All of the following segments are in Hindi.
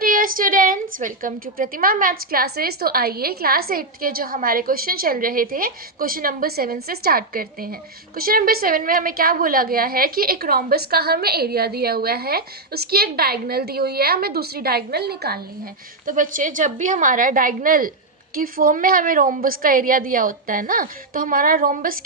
Dear students, welcome to Pratima maths classes. तो आइए क्लास 8 के जो हमारे क्वेश्चन चल रहे थे, क्वेश्चन नंबर 7 से स्टार्ट करते हैं। क्वेश्चन नंबर 7 में हमें क्या बोला गया है कि एक रोम्बस का हमें एरिया दिया हुआ है, उसकी एक डायगोनल दी हुई है, हमें दूसरी डायगोनल निकालनी है। तो बच्चे, जब भी हमारा डायगोनल की फॉर्म में हमें रोम्बस का एरिया दिया होता है ना, तो हमारा रोम्बस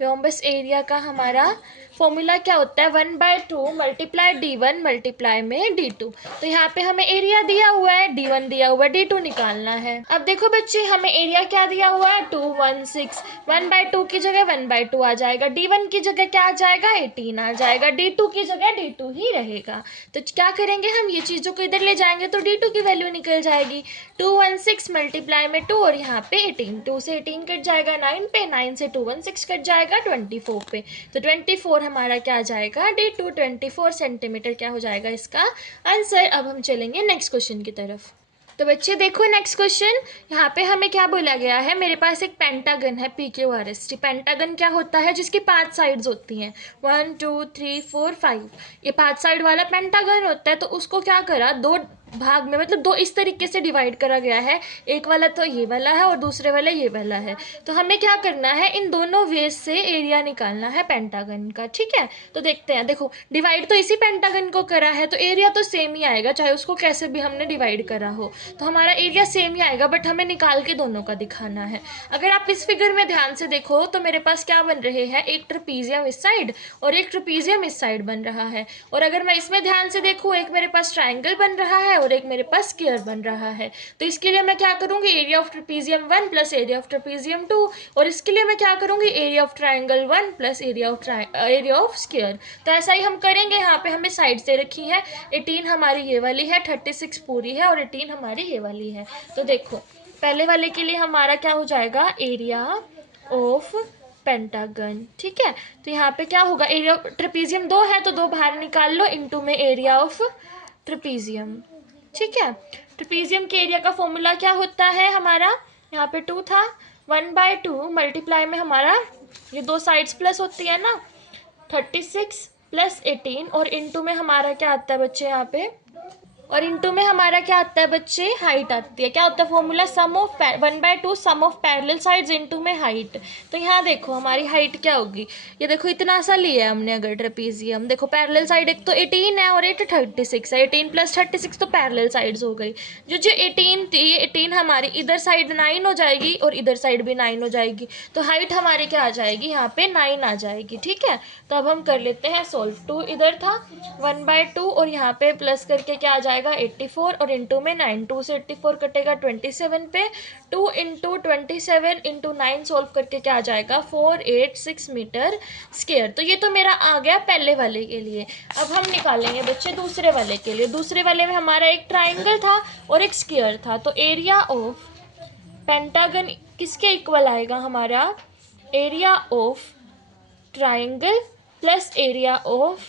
का हमारा फॉर्मूला क्या होता है, 1/2 मल्टीप्लाई D1 मल्टीप्लाई में D2। तो यहाँ पे हमें एरिया दिया हुआ है, D1 दिया हुआ है, D2 निकालना है। अब देखो बच्चे, हमें एरिया क्या दिया हुआ है, 216। 1/2 की जगह 1/2 आ जाएगा, D1 की जगह क्या आ जाएगा, 18 आ जाएगा, D2 की जगह D2 ही रहेगा। तो क्या करेंगे, हम ये चीज़ों को इधर ले जाएंगे तो D2 की वैल्यू निकल जाएगी। 216 मल्टीप्लाई में 2 और यहाँ पे 18, 2 से 18 कट जाएगा 9 पे, 9 से 216 कट जाएगा 24 पे। तो 24 हमारा क्या आ जाएगा, D2 24 सेंटीमीटर क्या हो जाएगा इसका आंसर। अब हम चलेंगे नेक्स्ट क्वेश्चन की तरफ। तो बच्चे देखो, नेक्स्ट क्वेश्चन यहाँ पे हमें क्या बोला गया है, मेरे पास एक पेंटागन है PQRST। पेंटागन क्या होता है, जिसकी 5 साइड्स होती हैं, 1 2 3 4 5। ये 5 साइड वाला पेंटागन होता है। तो उसको क्या करा, दो भाग में, मतलब दो इस तरीके से डिवाइड करा गया है। एक वाला तो ये वाला है और दूसरे वाला ये वाला है। तो हमें क्या करना है, इन दोनों वेज से एरिया निकालना है पेंटागन का। ठीक है, तो देखते हैं। देखो, डिवाइड तो इसी पेंटागन को करा है तो एरिया तो सेम ही आएगा, चाहे उसको कैसे भी हमने डिवाइड करा हो। तो हमारा एरिया सेम ही आएगा, बट हमें निकाल के दोनों का दिखाना है। अगर आप इस फिगर में ध्यान से देखो तो मेरे पास क्या बन रहे हैं, एक ट्रेपीजियम इस साइड और एक ट्रेपीजियम इस साइड बन रहा है। और अगर मैं इसमें ध्यान से देखूँ, एक मेरे पास ट्राइंगल बन रहा है और एक मेरे पास स्क्वायर बन रहा है। तो इसके लिए मैं क्या करूँगी, area of trapezium 1 plus area of trapezium 2, और इसके लिए मैं क्या करूँगी, area of triangle 1 plus area of square. तो ऐसा ही हम करेंगे। यहाँ पे हमें साइड से रखी है, 18 हमारी ये वाली है, 36 पूरी है और 18 हमारी ये वाली है। तो देखो, पहले वाले के लिए हमारा क्या हो जाएगा, एरिया ऑफ पेंटागन। ठीक है, तो यहाँ पे क्या होगा, एरिया ऑफ ट्रेपीजियम 2 है तो 2 बाहर निकाल लो, इनटू में एरिया ऑफ ट्रेपीजियम। ठीक है, ट्रेपीजियम के एरिया का फॉर्मूला क्या होता है हमारा, यहाँ पे 2 था, 1/2 मल्टीप्लाई में हमारा ये दो साइड्स प्लस होती है ना, 36 प्लस 18, और इनटू में हमारा क्या आता है बच्चे, यहाँ पे और इनटू में हमारा क्या आता है बच्चे, हाइट आती है। क्या होता है formula, sum of 1/2 sum of parallel sides into में हाइट। तो यहाँ देखो हमारी हाइट क्या होगी, ये देखो इतना सा लिया है हमने अगर ट्रेपीजियम। देखो पैरेलल साइड एक तो 18 है और एक 36 है, 18 प्लस 36 तो पैरेलल साइड्स हो गई। जो 18 थी, 18 हमारी इधर साइड 9 हो जाएगी और इधर साइड भी 9 हो जाएगी। तो हाइट हमारी क्या आ जाएगी, यहाँ पे 9 आ जाएगी। ठीक है, तो अब हम कर लेते हैं सॉल्व। 2 इधर था, 1/2 और यहाँ पे प्लस करके क्या आ जाएगा 84, और इंटू में 9, 2 से 84 कटेगा 27 पे, 2 इंटू 27 इंटू 9 सॉल्व करके क्या आ जाएगा 486 मीटर स्क्वायर। तो ये तो मेरा आ गया पहले वाले के लिए। अब हम निकालेंगे बच्चे दूसरे वाले के लिए। दूसरे वाले में हमारा एक ट्राइंगल था और एक स्क्वायर था। तो एरिया ऑफ पेंटागन किसके इक्वल आएगा हमारा, area of triangle plus area of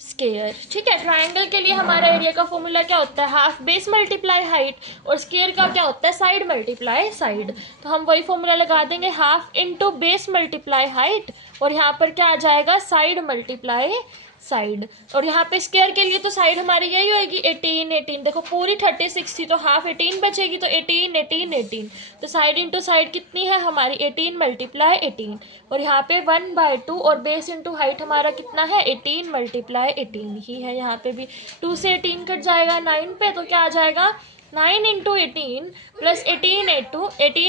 square. ठीक है, ट्राइंगल के लिए हमारा एरिया का फॉर्मूला क्या होता है, हाफ बेस मल्टीप्लाई हाइट, और स्क्वायर का क्या होता है, साइड मल्टीप्लाई साइड। तो हम वही फॉर्मूला लगा देंगे, half into base multiply height, और यहाँ पर क्या आ जाएगा, साइड मल्टीप्लाई साइड। और यहाँ पे स्क्वायर के लिए तो साइड हमारी यही होगी 18 18। देखो पूरी 36 थी तो हाफ 18 बचेगी, तो 18 18 18। तो साइड इंटू साइड कितनी है हमारी, 18 मल्टीप्लाई 18, और यहाँ पे 1/2 और बेस इंटू हाइट हमारा कितना है, 18 मल्टीप्लाई 18 ही है। यहाँ पे भी 2 से 18 कट जाएगा 9 पे, तो क्या आ जाएगा 9 इंटू 18 प्लस 18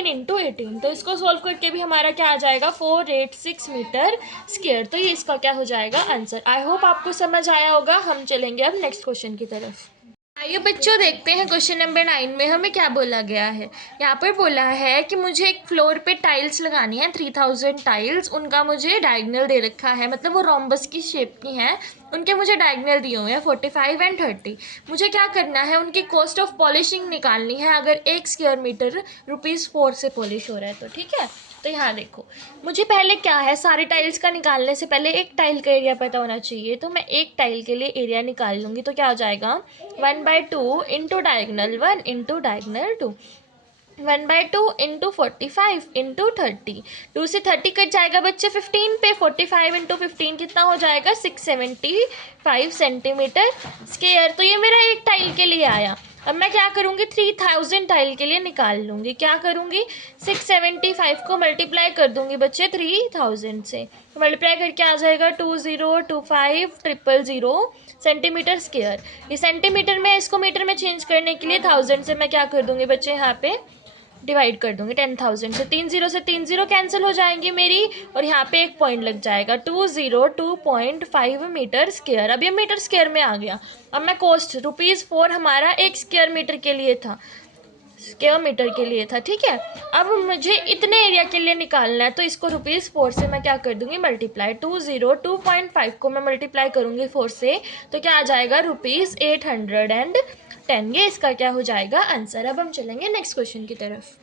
इंटू 18। तो इसको सोल्व करके भी हमारा क्या आ जाएगा 486 मीटर स्क्वायर। तो ये इसका क्या हो जाएगा आंसर। आई होप आपको समझ आया होगा। हम चलेंगे अब नेक्स्ट क्वेश्चन की तरफ। आइए बच्चों, देखते हैं क्वेश्चन नंबर 9 में हमें क्या बोला गया है। यहाँ पर बोला है कि मुझे एक फ्लोर पे टाइल्स लगानी है, 3000 टाइल्स। उनका मुझे डायगोनल दे रखा है, मतलब वो रोम्बस की शेप की हैं, उनके मुझे डायगोनल दिए हुए हैं 45 एंड 30। मुझे क्या करना है, उनकी कॉस्ट ऑफ पॉलिशिंग निकालनी है, अगर 1 स्क्वायर मीटर ₹4 से पॉलिश हो रहा है तो। ठीक है, तो यहाँ देखो, मुझे पहले क्या है, सारे टाइल्स का निकालने से पहले एक टाइल का एरिया पता होना चाहिए। तो मैं एक टाइल के लिए एरिया निकाल लूँगी। तो क्या हो जाएगा 1/2 into diagonal 1 into diagonal 2। 1/2 into 45 into 30, 2 से 30 कट जाएगा बच्चे 15 पे, 45 इंटू 15 कितना हो जाएगा 675 सेंटीमीटर स्क्वायर। तो ये मेरा एक टाइल के लिए आया। अब मैं क्या करूँगी 3000 टाइल के लिए निकाल लूँगी। क्या करूँगी 675 को मल्टीप्लाई कर दूँगी बच्चे 3000 से, मल्टीप्लाई करके आ जाएगा 202500 सेंटीमीटर स्क्वायर। ये सेंटीमीटर में, इसको मीटर में चेंज करने के लिए 1000 से मैं क्या कर दूँगी बच्चे यहाँ पे डिवाइड कर दूंगी 10,000 से। 3 0 कैंसिल हो जाएंगी मेरी, और यहाँ पे एक पॉइंट लग जाएगा 202.5 मीटर स्क्वायर। अब ये मीटर स्क्वायर में आ गया। अब मैं कॉस्ट ₹4 हमारा एक स्क्वायर मीटर के लिए था, स्क्वायर मीटर के लिए था, ठीक है। अब मुझे इतने एरिया के लिए निकालना है, तो इसको ₹4 से मैं क्या कर दूंगी मल्टीप्लाई, 202.5 को मैं मल्टीप्लाई करूंगी 4 से, तो क्या आ जाएगा ₹810। ये इसका क्या हो जाएगा आंसर। अब हम चलेंगे नेक्स्ट क्वेश्चन की तरफ।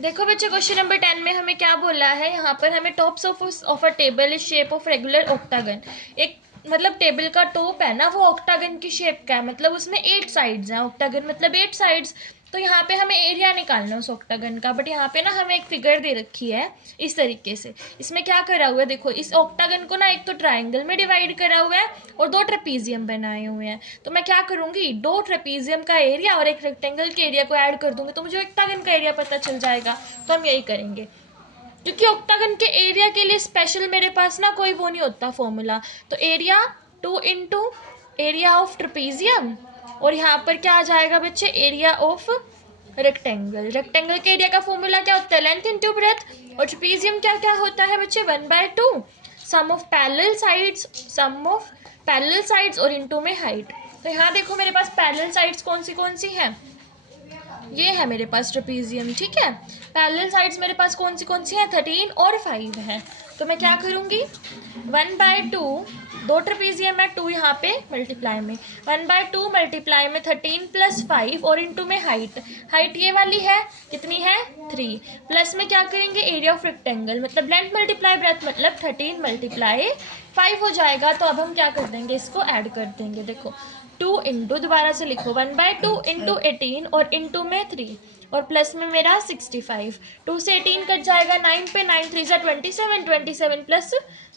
देखो बच्चे क्वेश्चन नंबर 10 में हमें क्या बोला है, यहाँ पर हमें tops of a table is shape of regular octagon. एक मतलब टेबल का टॉप है ना वो ऑक्टागन की शेप का है, मतलब उसमें 8 साइड्स हैं, ऑक्टागन मतलब 8 साइड्स। तो यहाँ पे हमें एरिया निकालना है उस ऑक्टागन का, बट यहाँ पे ना हमें एक फिगर दे रखी है इस तरीके से। इसमें क्या करा हुआ है देखो, इस ऑक्टागन को ना एक तो ट्राइंगल में डिवाइड करा हुआ है और 2 ट्रेपीजियम बनाए हुए हैं। तो मैं क्या करूँगी 2 ट्रेपीजियम का एरिया और एक रेक्टेंगल के एरिया को ऐड कर दूंगी, तो मुझे ऑक्टागन का एरिया पता चल जाएगा। तो हम यही करेंगे, क्योंकि ऑक्टागन के एरिया के लिए स्पेशल मेरे पास ना कोई वो नहीं होता फॉर्मूला। तो area 2 into area of trapezium, और यहाँ पर क्या आ जाएगा बच्चे एरिया ऑफ रेक्टेंगल। रेक्टेंगल के एरिया का फॉर्मूला क्या होता है लेंथ इंटू ब्रेथ, और ट्रेपीजियम क्या क्या होता है बच्चे 1/2 sum of parallel sides, sum of parallel sides और इंटू में हाइट। तो यहाँ देखो मेरे पास पैरेलल साइड्स कौन सी हैं, ये है मेरे पास ट्रेपीजियम, ठीक है। पैरेलल साइड्स मेरे पास कौन सी हैं 13 और 5 है। तो मैं क्या करूँगी 1/2, 2 ट्रेपीजियम है 2 यहाँ पे मल्टीप्लाई में, 1/2 मल्टीप्लाई में 13 + 5 और इंटू में हाइट। हाइट ये वाली है कितनी है 3, प्लस में क्या करेंगे एरिया ऑफ रेक्टेंगल, मतलब लेंथ मल्टीप्लाई ब्रेथ मतलब 13 × 5 हो जाएगा। तो अब हम क्या कर देंगे इसको ऐड कर देंगे, देखो 2 इंटू दोबारा से लिखो 1/2 इंटू 18 और इंटू में 3 और प्लस में मेरा 65। 2 से 18 कट जाएगा 9 पे, 9 3 ज़ा 27, 27 प्लस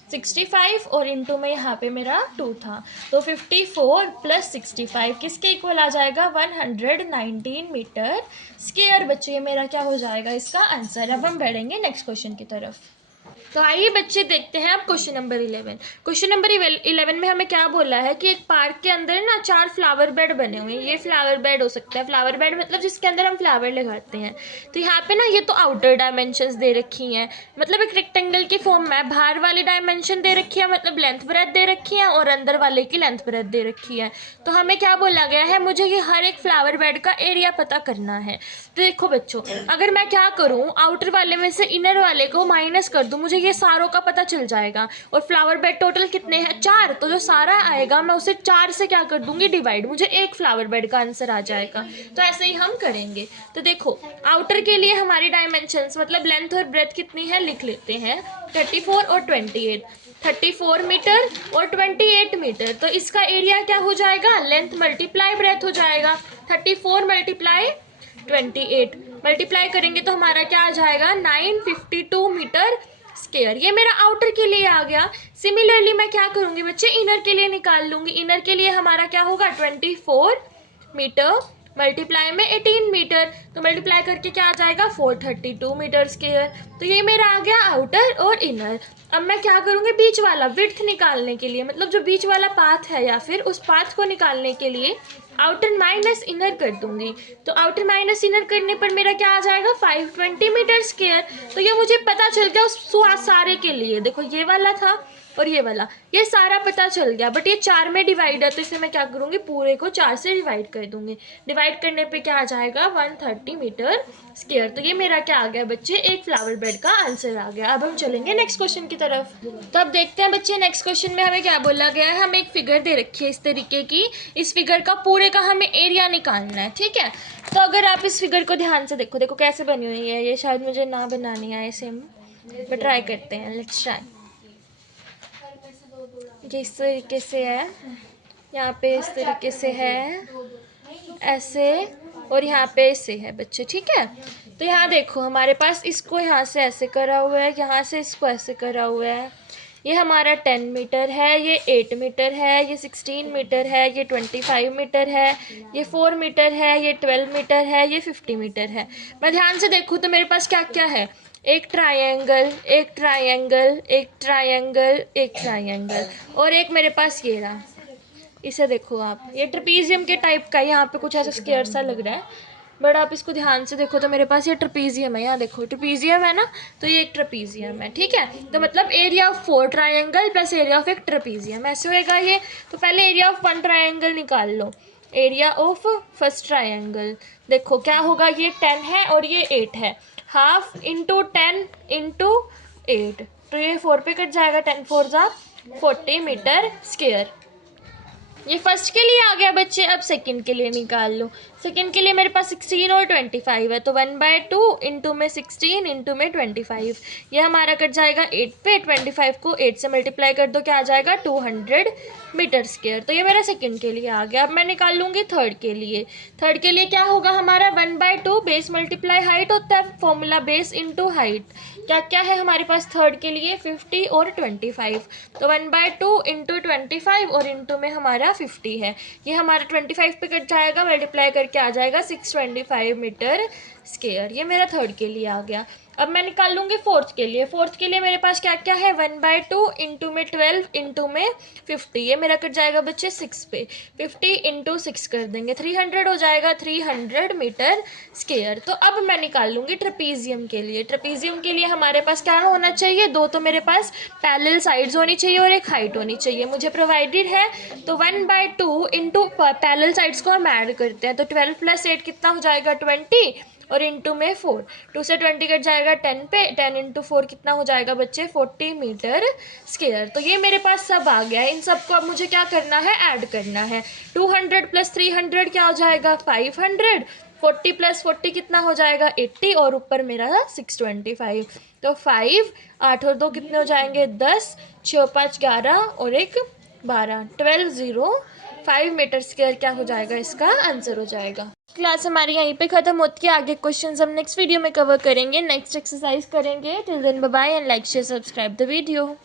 65 और इंटू में यहाँ पे मेरा 2 था, तो 54 + 65 किसके इक्वल आ जाएगा 119 मीटर स्क्वायर। बच्चे ये मेरा क्या हो जाएगा इसका आंसर। अब हम बढ़ेंगे नेक्स्ट क्वेश्चन की तरफ। तो आइए बच्चे देखते हैं अब क्वेश्चन नंबर 11। क्वेश्चन नंबर 11 में हमें क्या बोला है कि एक पार्क के अंदर ना 4 फ्लावर बेड बने हुए हैं। ये फ्लावर बेड हो सकता है, फ्लावर बेड मतलब जिसके अंदर हम फ्लावर लगाते हैं। तो यहाँ पे ना ये तो आउटर डायमेंशंस दे रखी हैं, मतलब एक रेक्टेंगल की फॉर्म में। बाहर वाली डायमेंशन दे रखी है मतलब लेंथ ब्रेथ दे रखी है, और अंदर वाले की लेंथ ब्रेथ दे रखी है। तो हमें क्या बोला गया है, मुझे ये हर एक फ्लावर बेड का एरिया पता करना है। तो देखो बच्चों, अगर मैं क्या करूँ आउटर वाले में से इनर वाले को माइनस कर दूँ, मुझे ये सारों का पता चल जाएगा। और फ्लावर बेड टोटल कितने हैं 4, तो जो सारा आएगा मैं उसे 4 से क्या कर दूंगी डिवाइड, मुझे एक फ्लावर बेड का आंसर आ जाएगा। तो ऐसे ही हम करेंगे। तो देखो आउटर के लिए हमारी डायमेंशंस मतलब लेंथ और ब्रेथ कितनी है लिख लेते हैं, 34 और 28, 34 मीटर और 28 मीटर। तो इसका एरिया क्या हो जाएगा लेंथ मल्टीप्लाई ब्रेथ हो जाएगा, 34 मल्टीप्लाई 28 मल्टीप्लाई करेंगे तो हमारा क्या आ जाएगा 952 मीटर स्क्वायर। ये मेरा आउटर के लिए आ गया। सिमिलरली मैं क्या करूँगी बच्चे इनर के लिए निकाल लूँगी। इनर के लिए हमारा क्या होगा 24 मीटर मल्टीप्लाई में 18 मीटर, तो मल्टीप्लाई करके क्या आ जाएगा 432 मीटर स्क्वायर। तो ये मेरा आ गया आउटर और इनर। अब मैं क्या करूँगी बीच वाला विड्थ निकालने के लिए, मतलब जो बीच वाला पाथ है या फिर उस पाथ को निकालने के लिए आउटर माइनस इनर कर दूंगी। तो आउटर माइनस इनर करने पर मेरा क्या आ जाएगा 520 मीटर स्क्वायर। तो ये मुझे पता चल गया उस सारे के लिए। देखो ये वाला था और ये वाला, ये सारा पता चल गया, बट ये 4 में डिवाइड है तो इसे मैं क्या करूँगी पूरे को 4 से डिवाइड कर दूंगी। डिवाइड करने पे क्या आ जाएगा 130 मीटर स्क्वायर। तो ये मेरा क्या आ गया बच्चे एक फ्लावर बेड का आंसर आ गया। अब हम चलेंगे नेक्स्ट क्वेश्चन की तरफ। तो अब देखते हैं बच्चे नेक्स्ट क्वेश्चन में हमें क्या बोला गया है। हमें एक फिगर दे रखी है इस तरीके की, इस फिगर का पूरे का हमें एरिया निकालना है, ठीक है। तो अगर आप इस फिगर को ध्यान से देखो, देखो कैसे बनी हुई है। ये शायद मुझे ना बनानी आए सेम, बट ट्राई करते हैं, लेट्स ट्राई। ये इस तरीके से है, यहाँ पे इस तरीके से है, ऐसे, और यहाँ पे ऐसे है बच्चे, ठीक है। तो तो यहाँ देखो हमारे पास इसको यहाँ से ऐसे करा हुआ है, यहाँ से इसको ऐसे करा हुआ है। ये हमारा 10 मीटर है, ये 8 मीटर है, ये 16 मीटर है, ये 25 मीटर है, ये 4 मीटर है, ये 12 मीटर है, ये 50 मीटर है। मैं ध्यान से देखूँ तो मेरे पास क्या क्या है, एक ट्रायंगल, एक ट्रायंगल, एक ट्रायंगल, एक ट्रायंगल, और एक मेरे पास ये रहा। इसे देखो आप, ये ट्रेपीजियम के टाइप का, यहाँ पे कुछ ऐसा स्क्वायर सा लग रहा है, बट आप इसको ध्यान से देखो तो मेरे पास ये ट्रेपीजियम है। यहाँ देखो ट्रेपीजियम है ना, तो ये एक ट्रेपीजियम है, ठीक है। तो मतलब area of 4 triangle plus area of एक ट्रेपीजियम ऐसे होएगा ये। तो पहले एरिया ऑफ 1 ट्रायंगल निकाल लो। एरिया ऑफ फर्स्ट ट्रायंगल देखो क्या होगा, ये 10 है और ये 8 है, हाफ इंटू 10 इंटू 8, तो ये 4 पे कट जाएगा, 10 4 जा 40 मीटर स्क्वायर। ये फर्स्ट के लिए आ गया बच्चे। अब सेकंड के लिए निकाल लो। सेकंड के लिए मेरे पास 16 और 25 है, तो 1/2 इंटू में 16 इंटू में 25, ये हमारा कट जाएगा 8 पे। 25 को 8 से मल्टीप्लाई कर दो, क्या आ जाएगा 200 मीटर स्क्वायर। तो ये मेरा सेकंड के लिए आ गया। अब मैं निकाल लूँगी थर्ड के लिए। थर्ड के लिए क्या होगा हमारा, 1/2 बेस मल्टीप्लाई हाइट होता है, फॉर्मूला बेस इंटू हाइट। क्या क्या है हमारे पास थर्ड के लिए, 50 और 25, तो 1/2 इंटू 25 और इंटू में हमारा 50 है, ये हमारा 25 पे कट जाएगा, मल्टीप्लाई करके आ जाएगा 625 मीटर स्क्वायर। ये मेरा थर्ड के लिए आ गया। अब मैं निकाल लूँगी फोर्थ के लिए। फोर्थ के लिए मेरे पास क्या क्या है, 1/2 इंटू में 12 इंटू में 50, ये मेरा कट जाएगा बच्चे 6 पे। 50 इंटू 6 कर देंगे, 300 हो जाएगा, 300 मीटर स्क्वायर। तो अब मैं निकाल लूँगी ट्रेपीजियम के लिए। ट्रेपीजियम के लिए हमारे पास क्या होना चाहिए, दो तो मेरे पास पैरेलल साइड्स होनी चाहिए और एक हाइट होनी चाहिए, मुझे प्रोवाइडेड है। तो 1/2 इंटू पैरेलल साइड्स को हम ऐड करते हैं, तो 12 + 8 कितना हो जाएगा 20, और इंटू में 4, 2 से 20 कट जाएगा 10 पे, 10 इंटू 4 कितना हो जाएगा बच्चे 40 मीटर स्क्वायर। तो ये मेरे पास सब आ गया है। इन सब को अब मुझे क्या करना है, ऐड करना है। 200 + 300 क्या हो जाएगा 500, 40 + 40 कितना हो जाएगा 80, और ऊपर मेरा 625। तो 5, 8 और 2 कितने हो जाएंगे 10, 6 और 5 11 और 1 12, 1205 मीटर स्क्वायर क्या हो जाएगा, इसका आंसर हो जाएगा। क्लास हमारी यहीं पे ख़त्म होती है। आगे क्वेश्चंस हम नेक्स्ट वीडियो में कवर करेंगे, नेक्स्ट एक्सरसाइज करेंगे। Till then bye bye and like share subscribe the video.